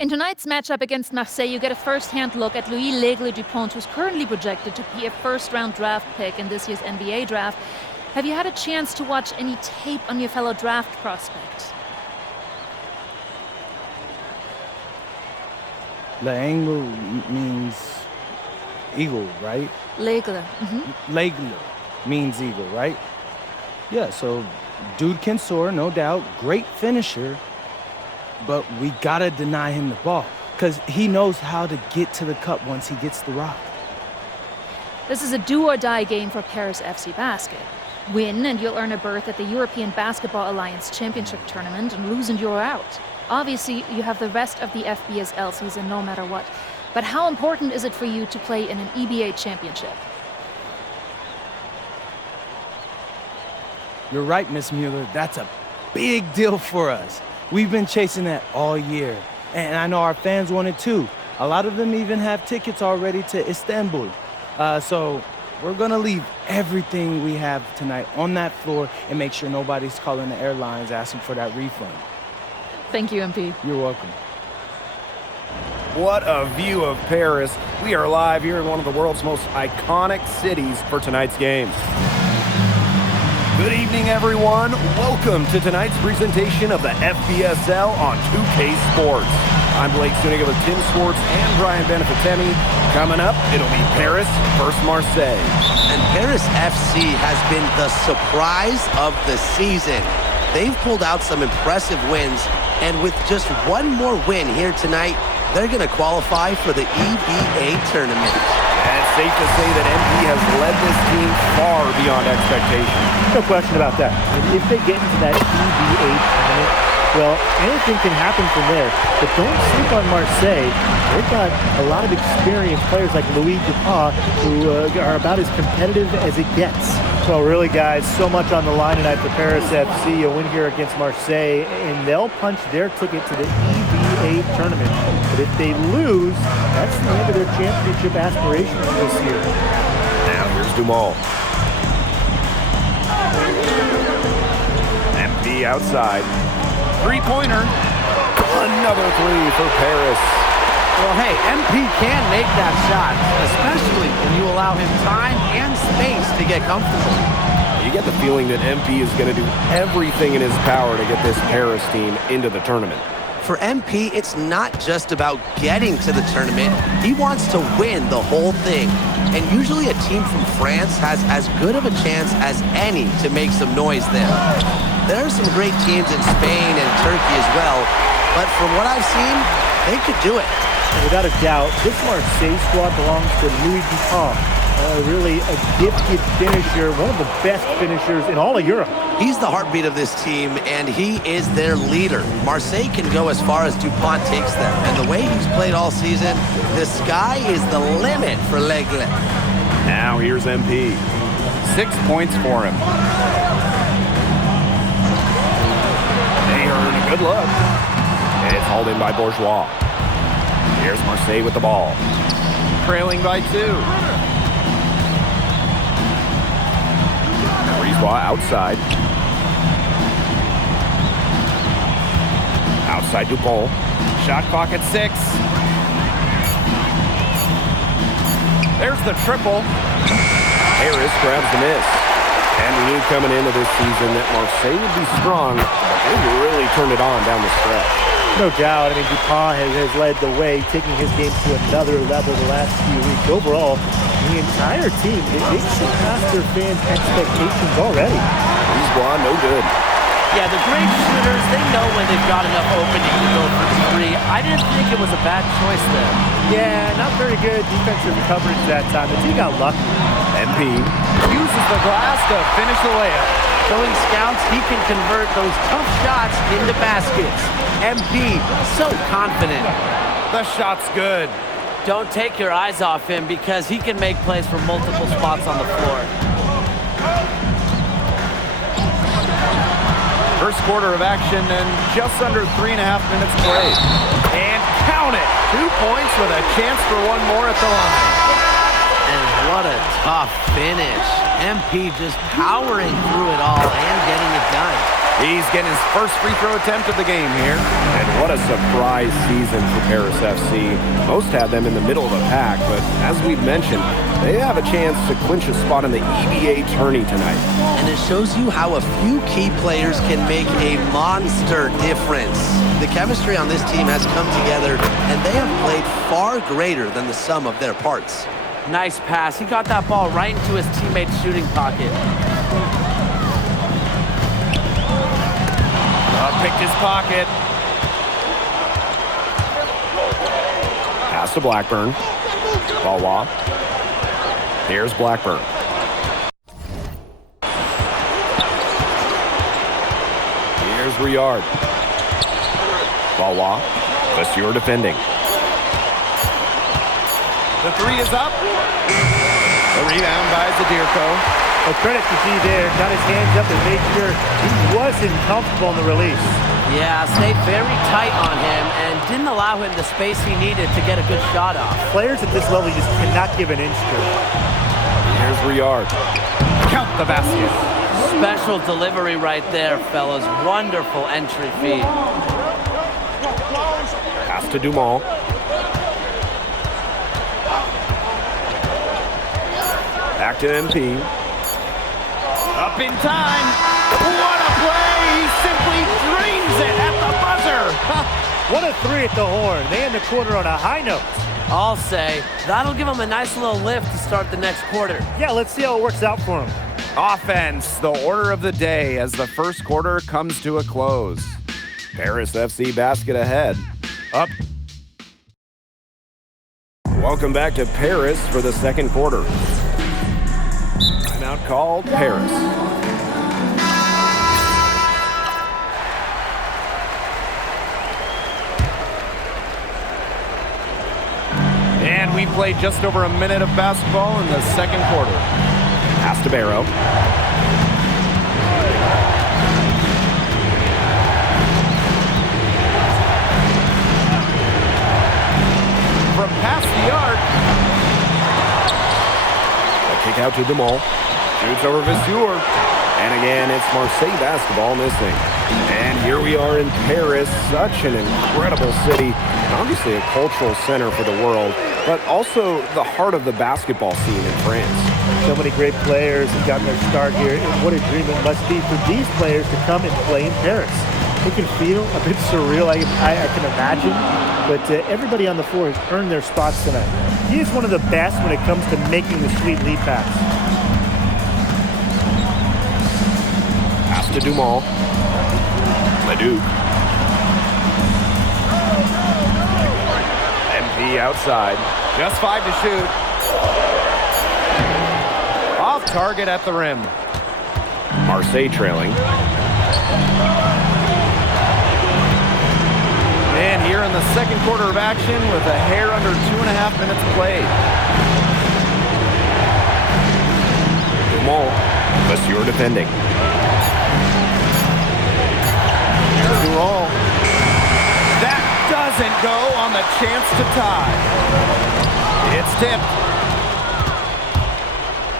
In tonight's matchup against Marseille, you get a first-hand look at Louis L'Aigle-Dupont, who's currently projected to be a first-round draft pick in this year's NBA draft. Have you had a chance to watch any tape on your fellow draft prospect? L'Aigle means eagle, right? L'Aigle. L'Aigle means eagle, right? Yeah, so dude can soar, no doubt. Great finisher. But we gotta deny him the ball, because he knows how to get to the cup once he gets the rock. This is a do-or-die game for Paris FC Basket. Win and you'll earn a berth at the European Basketball Alliance Championship Tournament, and lose and you're out. Obviously, you have the rest of the FBSL season no matter what. But how important is it for you to play in an EBA championship? You're right, Miss Mueller. That's a big deal for us. We've been chasing that all year, and I know our fans want it too. A lot of them even have tickets already to Istanbul. So we're gonna leave everything we have tonight on that floor and make sure nobody's calling the airlines asking for that refund. Thank you, MP. You're welcome. What a view of Paris. We are live here in one of the world's most iconic cities for tonight's game. Good evening, everyone. Welcome to tonight's presentation of the FBSL on 2K Sports. I'm Blake Suniga with Tim Swartz and Brian Benefitemi. Coming up, it'll be Paris versus Marseille. And Paris FC has been the surprise of the season. They've pulled out some impressive wins, and with just one more win here tonight, they're going to qualify for the EBA tournament. And it's safe to say that MP has led this team far beyond expectation. No question about that. If they get into that EBA tournament, well, anything can happen from there. But don't sleep on Marseille. They've got a lot of experienced players like Louis Dupont who are about as competitive as it gets. Well, really, guys, so much on the line tonight for Paris FC. A win here against Marseille, and they'll punch their ticket to the EBA tournament. But if they lose, that's the end of their championship aspirations this year. Now here's Dumont. MP outside. Three-pointer. Another three for Paris. Well, hey, MP can make that shot, especially when you allow him time and space to get comfortable. You get the feeling that MP is going to do everything in his power to get this Paris team into the tournament. For MP, it's not just about getting to the tournament. He wants to win the whole thing. And usually a team from France has as good of a chance as any to make some noise there. There are some great teams in Spain and Turkey as well, but from what I've seen, they could do it. Without a doubt, this Marseille squad belongs to Louis Dupont. Really a gifted finisher, one of the best finishers in all of Europe. He's the heartbeat of this team, and he is their leader. Marseille can go as far as Dupont takes them, and the way he's played all season, the sky is the limit for L'Aigle. Now here's MP. 6 points for him. They earn a good look. And it's hauled in by Bourgeois. Here's Marseille with the ball. Trailing by 2. Bourgeois outside. Outside Dupont. Shot clock at 6. There's the triple. Harris grabs the miss. And we knew coming into this season that Marseille would be strong, but they really turned it on down the stretch. No doubt. I mean, Dupont has led the way, taking his game to another level the last few weeks. Overall, the entire team, they surpassed their fans' expectations already. Bourgeois, no good. Yeah, the great shooters, they know when they've got enough opening to go for three. I didn't think it was a bad choice there. Yeah, not very good defensive coverage that time. The team got lucky. MP uses the glass to finish the layup. Showing scouts he can convert those tough shots into baskets. MP, so confident. The shot's good. Don't take your eyes off him because he can make plays from multiple spots on the floor. First quarter of action and just under 3.5 minutes played. And count it! 2 points with a chance for one more at the line. And what a tough finish. MP just powering through it all and getting it done. He's getting his first free throw attempt of the game here. And what a surprise season for Paris FC. Most had them in the middle of the pack, but as we've mentioned, they have a chance to clinch a spot in the EVA tourney tonight. And it shows you how a few key players can make a monster difference. The chemistry on this team has come together, and they have played far greater than the sum of their parts. Nice pass. He got that ball right into his teammate's shooting pocket. Picked his pocket. Pass to Blackburn. Valois. Here's Blackburn. Here's Riyard. Valois. Monsieur defending. The three is up. The rebound by Zadirko. A credit to G there. Got his hands up and made sure he wasn't comfortable in the release. Yeah, stayed very tight on him and didn't allow him the space he needed to get a good shot off. Players at this level just cannot give an inch to. Here's Riyard. Count the basket. Special delivery right there, fellas. Wonderful entry feed. Pass to Dumal. Back to MP. Up in time. What a play! He simply dreams it at the buzzer. What a three at the horn. They end the quarter on a high note. I'll say, that'll give him a nice little lift to start the next quarter. Yeah, let's see how it works out for him. Offense, the order of the day as the first quarter comes to a close. Paris FC basket ahead. Up. Welcome back to Paris for the second quarter. Timeout called Paris. And we played just over a minute of basketball in the second quarter. Pass to Barrow. From past the arc. A kick out to Dumal. Shoots over Vasseur. And again, it's Marseille basketball missing. And here we are in Paris, such an incredible city. Obviously a cultural center for the world, but also the heart of the basketball scene in France. So many great players have gotten their start here. And what a dream it must be for these players to come and play in Paris. It can feel a bit surreal, I can imagine, but everybody on the floor has earned their spots tonight. He is one of the best when it comes to making the sweet lead pass. Pass to Dumal. Leduc. MP outside. Just 5 to shoot. Off target at the rim. Marseille trailing. And here in the second quarter of action with a hair under 2.5 minutes played. Dumal. Monsieur defending. Roll. That doesn't go on the chance to tie. It's tipped.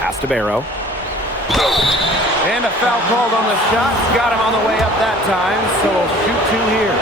Pass to Barrow. And a foul called on the shot. Got him on the way up that time, so we'll shoot two here.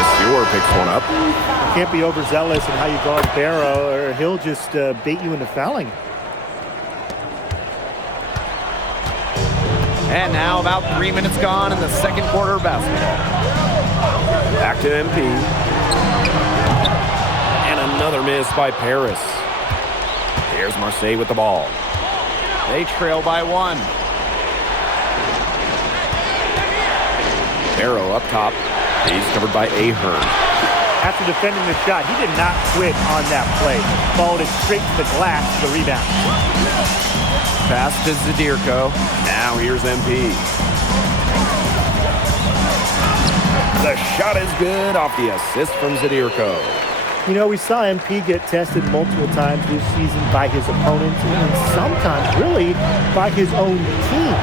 Vasseur picks one up. You can't be overzealous in how you guard Barrow, or he'll just bait you into fouling. And now about 3 minutes gone in the second quarter of basketball. Back to MP. And another miss by Paris. Here's Marseille with the ball. They trail by 1. Barrow up top. He's covered by Ahern. After defending the shot, he did not quit on that play. Followed it straight to the glass for the rebound. Pass to Zadirko. Now here's MP. The shot is good off the assist from Zadirko. You know, we saw MP get tested multiple times this season by his opponents and sometimes really by his own team.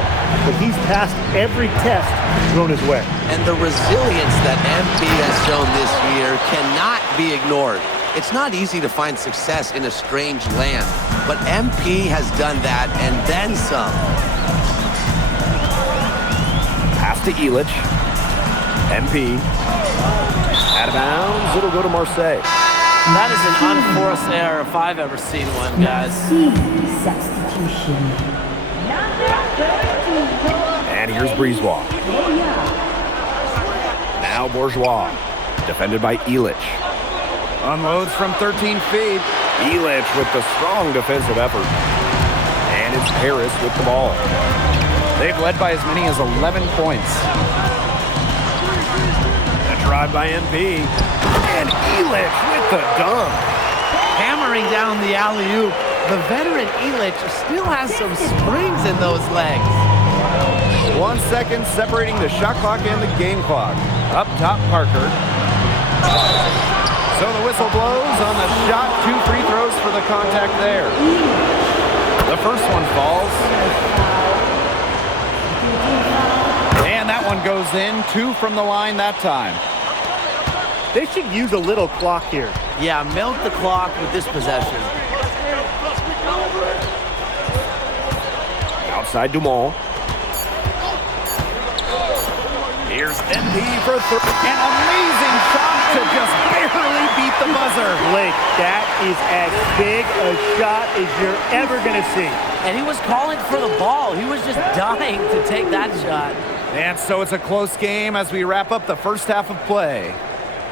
But he's passed every test thrown his way. And the resilience that MP has shown this year cannot be ignored. It's not easy to find success in a strange land, but MP has done that and then some. to Illich. MP. Out of bounds. It'll go to Marseille. That is an unforced error if I've ever seen one, guys. Substitution. And here's Brisebois. Now Bourgeois. Defended by Illich. Unloads from 13 feet. Illich with the strong defensive effort. And it's Paris with the ball. They've led by as many as 11 points. A drive by MP. And Illich with the dunk. Hammering down the alley-oop. The veteran Illich still has some springs in those legs. 1 second separating the shot clock and the game clock. Up top, Parker. So the whistle blows on the shot. 2 free throws for the contact there. The first one falls. And that one goes in. 2 from the line that time. They should use a little clock here. Yeah, milk the clock with this possession. Outside Dumont. Here's MP for 3. An amazing shot to just barely beat the buzzer. Blake, that is as big a shot as you're ever going to see. And he was calling for the ball. He was just dying to take that shot. And so it's a close game as we wrap up the first half of play.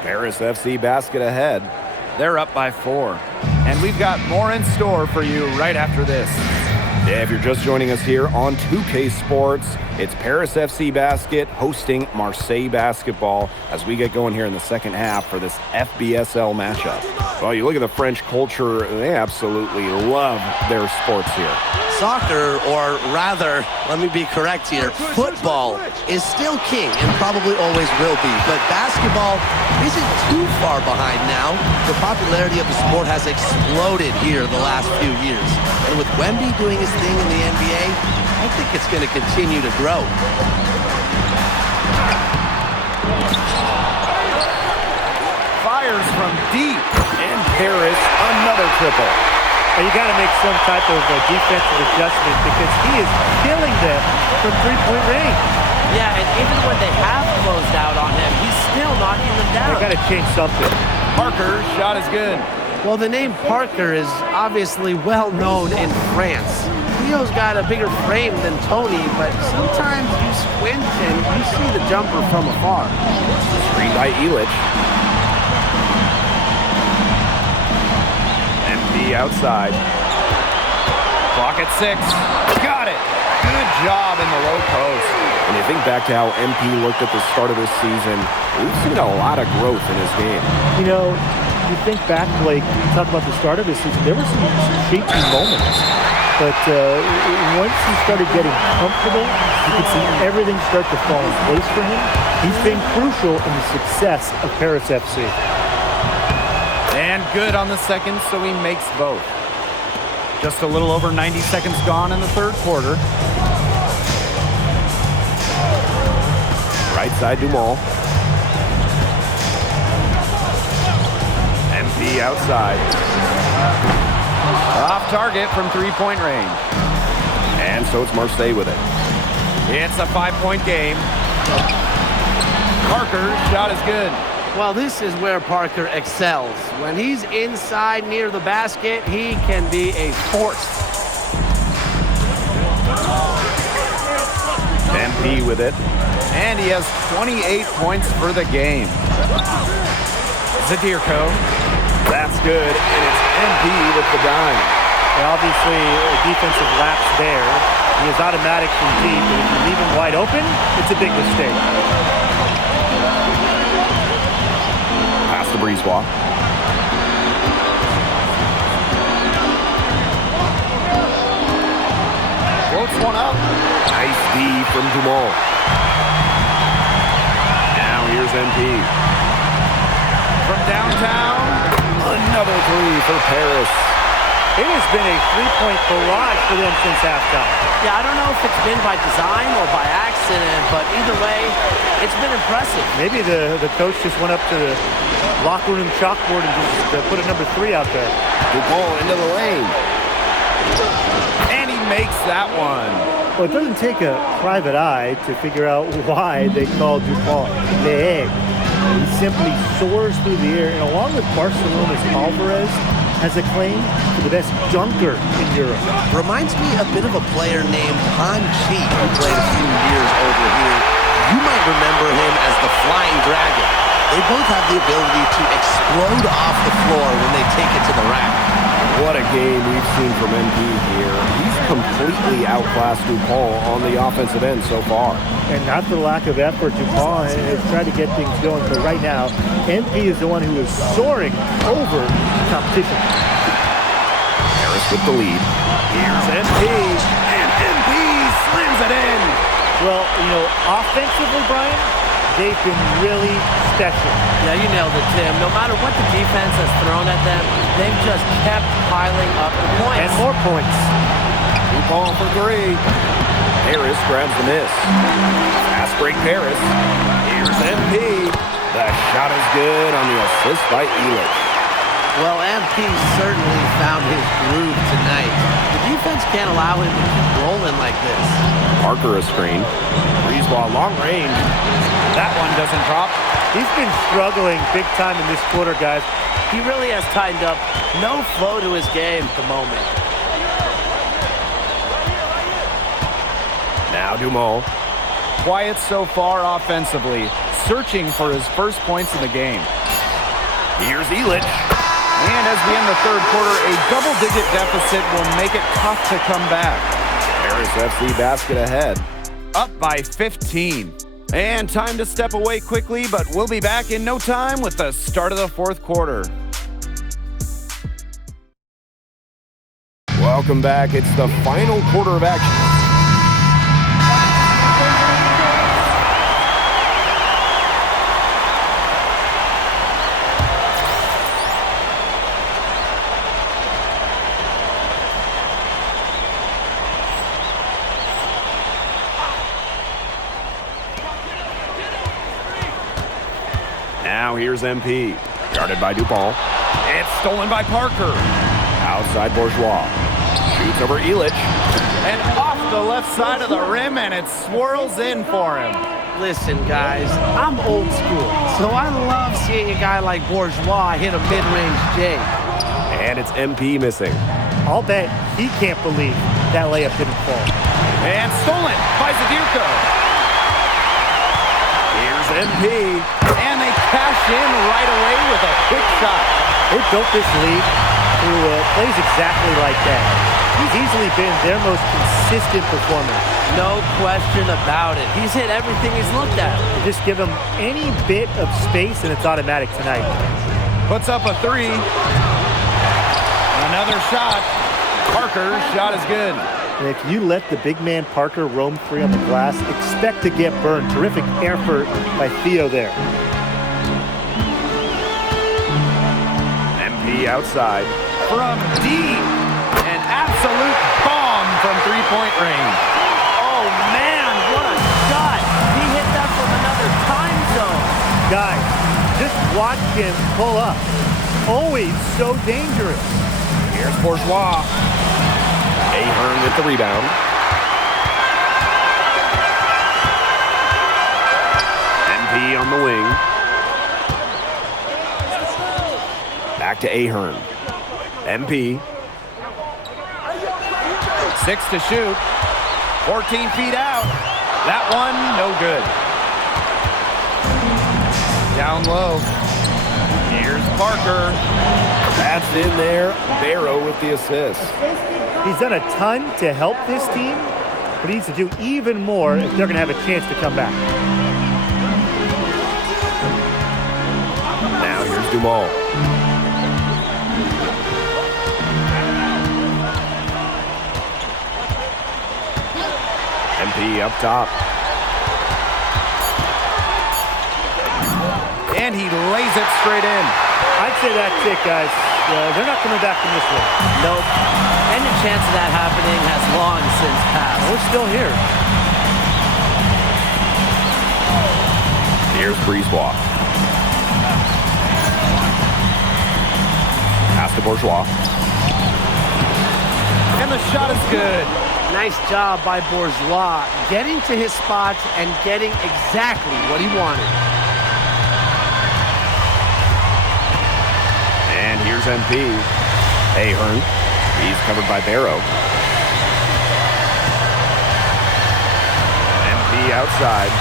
Paris FC basket ahead. They're up by 4. And we've got more in store for you right after this. Yeah, if you're just joining us here on 2K Sports, it's Paris FC Basket hosting Marseille Basketball as we get going here in the second half for this FBSL matchup. Well, you look at the French culture, they absolutely love their sports here. Soccer, or rather, let me be correct here, football is still king and probably always will be. But basketball isn't too far behind now. The popularity of the sport has exploded here the last few years. And with Wemby doing his thing in the NBA, I think it's going to continue to grow. Fires from deep, and Paris another triple. You got to make some type of defensive adjustment because he is killing them from three-point range. Yeah, and even when they have closed out on him, he's still knocking them down. They got to change something. Parker's shot is good. Well, the name Parker is obviously well known in France. Leo's got a bigger frame than Tony, but sometimes you squint and you see the jumper from afar. Screen by Illich. MP outside. Clock at 6. Got it. Good job in the low post. When you think back to how MP looked at the start of this season, we've seen a lot of growth in his game. You know, you think back, Blake, you talk about the start of this season, there were some shaky moments. But once he started getting comfortable, you could see everything start to fall in place for him. He's been crucial in the success of Paris FC. And good on the second, so he makes both. Just a little over 90 seconds gone in the third quarter. Right side Dumont. MP outside. Off target from three-point range. And so it's Marseille with it. It's a 5-point game. Parker's shot is good. Well, this is where Parker excels. When he's inside near the basket, he can be a force. MP with it. And he has 28 points for the game. Zadirko. That's good. And it's MP with the dime. And obviously, a defensive lapse there. He is automatic from deep. But if you leave him wide open, it's a big mistake. Pass to Brisebois. Floats one up. Nice D from Dumont. Now here's MP. From downtown, another three for Paris. It has been a three-point barrage for them since halftime. Yeah, I don't know if it's been by design or by accident, but either way, it's been impressive. Maybe the coach just went up to the locker room chalkboard and just put a number 3 out there. Good ball into the lane. And he makes that one. Well, it doesn't take a private eye to figure out why they call DuPont the egg. He simply soars through the air, and along with Barcelona's Alvarez, has a claim to the best dunker in Europe. Reminds me a bit of a player named Han Chi, who played a few years over here. You might remember him as the Flying Dragon. They both have the ability to explode off the floor when they take it to the rack. What a game we've seen from MP here. He's completely outclassed DuPont on the offensive end so far. And not for lack of effort, DuPont has tried to get things going, but right now, MP is the one who is soaring over competition. Harris with the lead. Here's MP, and MP slams it in. Well, you know, offensively, Brian, they've been really special. Yeah, you nailed it, Tim. No matter what the defense has thrown at them, they've just kept piling up the points. And more points. DuPont for three. Harris grabs the miss. Fast break Harris. Here's MP. The shot is good on the assist by Elich. Well, MP certainly found his groove tonight. The defense can't allow him to keep rolling like this. Parker a screen. Breeze ball long range. That one doesn't drop. He's been struggling big time in this quarter, guys. He really has tightened up. No flow to his game at the moment. Now Dumont. Quiet so far offensively, searching for his first points in the game. Here's Elich. And as we end the third quarter, a double-digit deficit will make it tough to come back. Paris FC basket ahead. Up by 15. And time to step away quickly, but we'll be back in no time with the start of the fourth quarter. Welcome back. It's the final quarter of action. Now here's MP. Guarded by DuPont. It's stolen by Parker. Outside Bourgeois. Shoots over Elich. And off the left side of the rim, and it swirls in for him. Listen, guys, I'm old school, so I love seeing a guy like Bourgeois hit a mid-range J. And it's MP missing. I'll bet he can't believe that layup didn't fall. And stolen by Zadierko. Here's MP. And they cash in right away with a quick shot. They built this lead through plays exactly like that. He's easily been their most consistent performer. No question about it. He's hit everything he's looked at. Just give him any bit of space and it's automatic tonight. Puts up a three. Another shot. Parker's shot is good. And if you let the big man Parker roam free on the glass, expect to get burned. Terrific effort by Theo there. MP outside. From deep. An absolute bomb from three-point range. Oh, man, what a shot. He hit that from another time zone. Guys, just watch him pull up. Always so dangerous. Here's Bourgeois. Ahern with the rebound. MP on the wing. Back to Ahern. MP. 6 to shoot. 14 feet out. That one, no good. Down low. Here's Parker. That's in there. Barrow with the assist. He's done a ton to help this team, but he needs to do even more if they're going to have a chance to come back. Now here's Dumont. MP up top. And he lays it straight in. I'd say that's it, guys. They're not coming back from this one. Nope. Any chance of that happening has long since passed. We're still here. Here's Brisebois. Pass to Bourgeois. And the shot is good. Nice job by Bourgeois, getting to his spots and getting exactly what he wanted. And here's MP. Ahern. He's covered by Barrow. MP outside.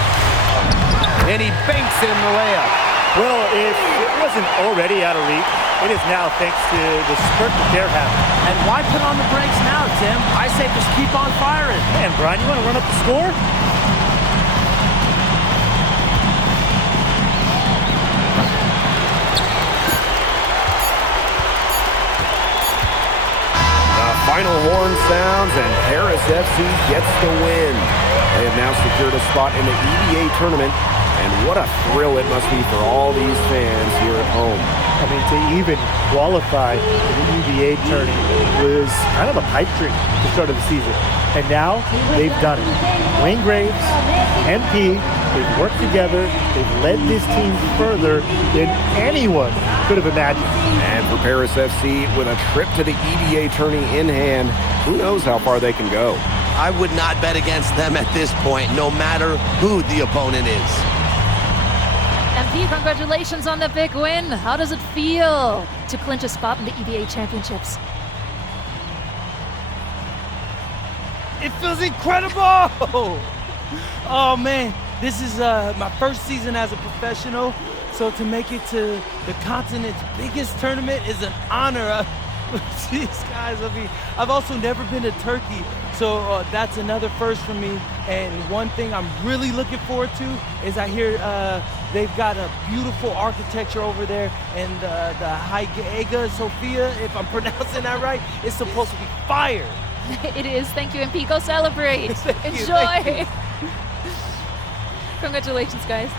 And he banks in the layup. Well, if it wasn't already out of reach, it is now thanks to the spurt that they're having. And why put on the brakes now, Tim? I say just keep on firing. Man, Brian, you want to run up the score? The final horn sounds, and Paris FC gets the win. They have now secured a spot in the EDA tournament, and what a thrill it must be for all these fans here at home. I mean, to even qualify for the EVA tournament was kind of a pipe dream at the start of the season. And now they've done it. Wayne Graves, MP, they've worked together. They've led this team further than anyone could have imagined. And for Paris FC, with a trip to the EVA tourney in hand, who knows how far they can go. I would not bet against them at this point, no matter who the opponent is. MP, congratulations on the big win. How does it feel to clinch a spot in the EVA Championships? It feels incredible! Oh man, this is my first season as a professional, so to make it to the continent's biggest tournament is an honor. These guys, I mean, I've also never been to Turkey, so that's another first for me. And one thing I'm really looking forward to is I hear they've got a beautiful architecture over there, and the Hagia Sophia, if I'm pronouncing that right, is supposed to be fire. It is. Thank you, MP. Go celebrate. Thank you, Enjoy. thank you. Congratulations, guys.